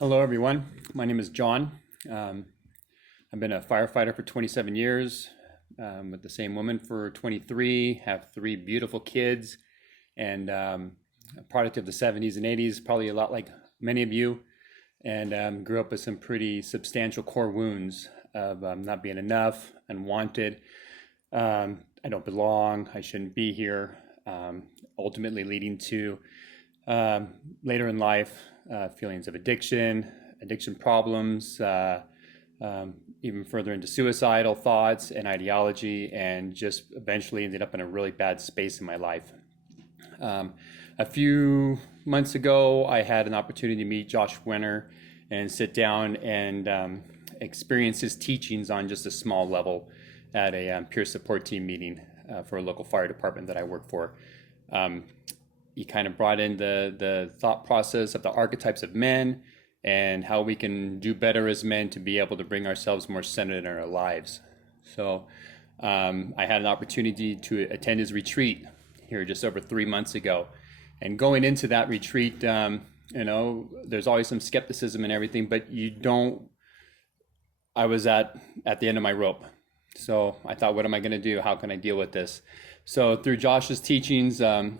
Hello, everyone. My name is John. Um, I've been a firefighter for 27 years, with the same woman for 23, have three beautiful kids, and a product of the 70s and 80s, probably a lot like many of you, and grew up with some pretty substantial core wounds of not being enough, unwanted, I don't belong, I shouldn't be here, ultimately leading to um, later in life, feelings of addiction problems, even further into suicidal thoughts and ideology, and just eventually ended up in a really bad space in my life. Um, a few months ago, I had an opportunity to meet Josh Winter and sit down and experience his teachings on just a small level at a peer support team meeting for a local fire department that I work for. Um, he kind of brought in the thought process of the archetypes of men and how we can do better as men to be able to bring ourselves more centered in our lives. So I had an opportunity to attend his retreat here just over 3 months ago. And going into that retreat, there's always some skepticism and everything, but I was at the end of my rope. So I thought, what am I going to do? How can I deal with this? So through Josh's teachings, I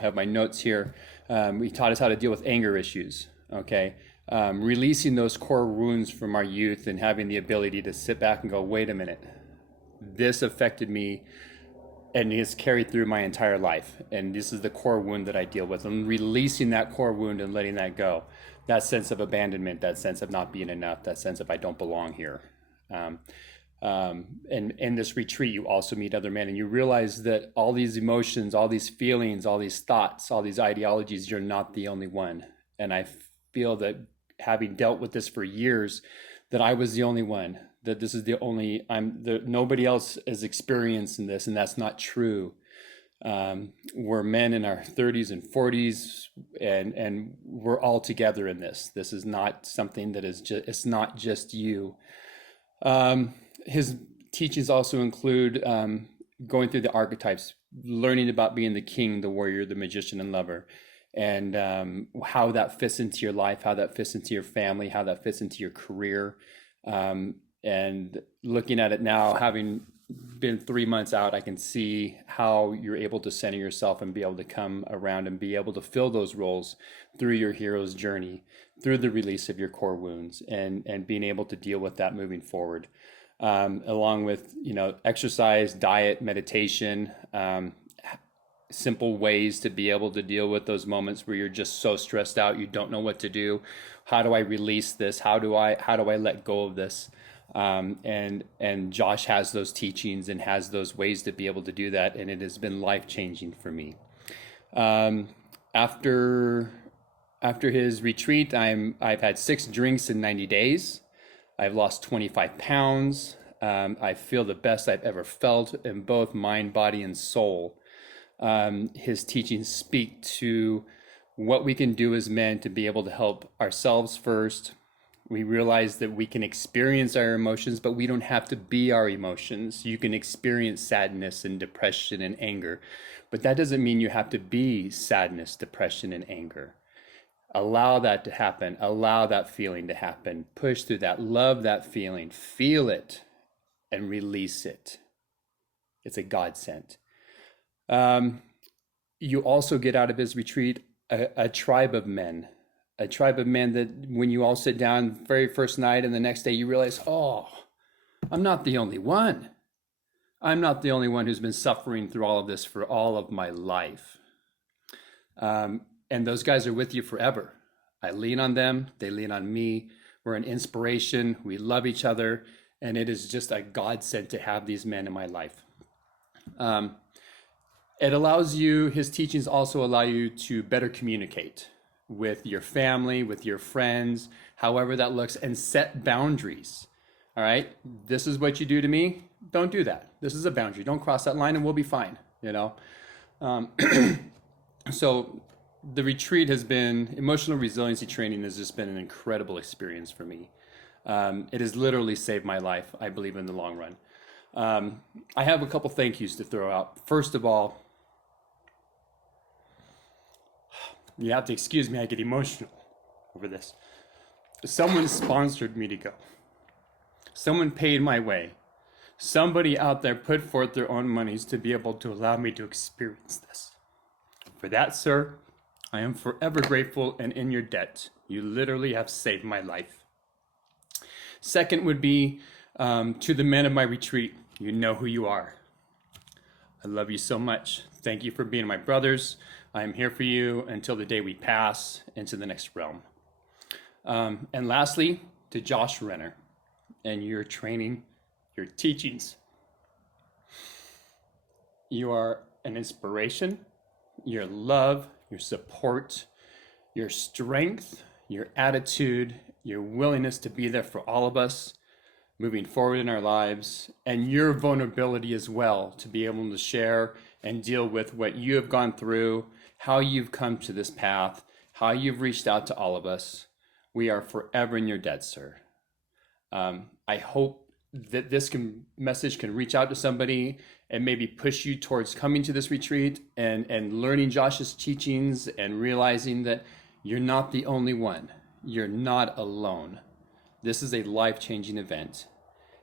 have my notes here. He taught us how to deal with anger issues, okay? Releasing those core wounds from our youth and having the ability to sit back and go, wait a minute, this affected me and it's carried through my entire life. And this is the core wound that I deal with. And releasing that core wound and letting that go. That sense of abandonment, that sense of not being enough, that sense of I don't belong here. And in this retreat, you also meet other men and you realize that all these emotions, all these feelings, all these thoughts, all these ideologies, you're not the only one. And I feel that having dealt with this for years, that I was the only one, that this is the only, nobody else is experiencing this, and that's not true. We're men in our 30s and 40s, and we're all together in this. This is not something that is just, it's not just you. His teachings also include going through the archetypes, learning about being the king, the warrior, the magician, and lover, and how that fits into your life, how that fits into your family, how that fits into your career. And looking at it now, having been 3 months out, I can see how you're able to center yourself and be able to come around and be able to fill those roles through your hero's journey, through the release of your core wounds, and being able to deal with that moving forward. Along with, exercise, diet, meditation, simple ways to be able to deal with those moments where you're just so stressed out, you don't know what to do. How do I release this? How do I let go of this? And Josh has those teachings and has those ways to be able to do that, and it has been life-changing for me. After his retreat, I've had 6 drinks in 90 days. I've lost 25 pounds. I feel the best I've ever felt in both mind, body, and soul. His teachings speak to what we can do as men to be able to help ourselves first. We realize that we can experience our emotions, but we don't have to be our emotions. You can experience sadness and depression and anger, but that doesn't mean you have to be sadness, depression, and anger. Allow that to happen. Allow that feeling to happen. Push through that. Love that feeling. Feel it and release it. It's a godsend. You also get out of his retreat a tribe of men. A tribe of men that when you all sit down very first night and the next day you realize, oh, I'm not the only one. I'm not the only one who's been suffering through all of this for all of my life. And those guys are with you forever. I lean on them, they lean on me. We're an inspiration, we love each other, and it is just a godsend to have these men in my life. It allows you, his teachings also allow you to better communicate with your family, with your friends, however that looks, and set boundaries. All right, this is what you do to me, don't do that. This is a boundary, don't cross that line and we'll be fine, So the retreat has been, emotional resiliency training has just been an incredible experience for me. It has literally saved my life, I believe, in the long run. I have a couple thank yous to throw out. First of all, you have to excuse me, I get emotional over this. Someone sponsored me to go. Someone paid my way. Somebody out there put forth their own monies to be able to allow me to experience this. For that, sir, I am forever grateful and in your debt. You literally have saved my life. Second would be to the men of my retreat. You know who you are. I love you so much. Thank you for being my brothers. I am here for you until the day we pass into the next realm. And lastly, to Josh Renner and your training, your teachings. You are an inspiration. Your love, your support, your strength, your attitude, your willingness to be there for all of us moving forward in our lives, and your vulnerability as well to be able to share and deal with what you have gone through, how you've come to this path, how you've reached out to all of us. We are forever in your debt, sir. I hope that this message can reach out to somebody and maybe push you towards coming to this retreat and learning Josh's teachings and realizing that you're not the only one. You're not alone. This is a life-changing event.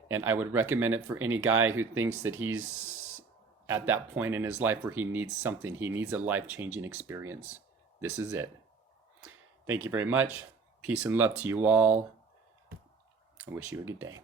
And I would recommend it for any guy who thinks that he's at that point in his life where he needs something. He needs a life-changing experience. This is it. Thank you very much. Peace and love to you all. I wish you a good day.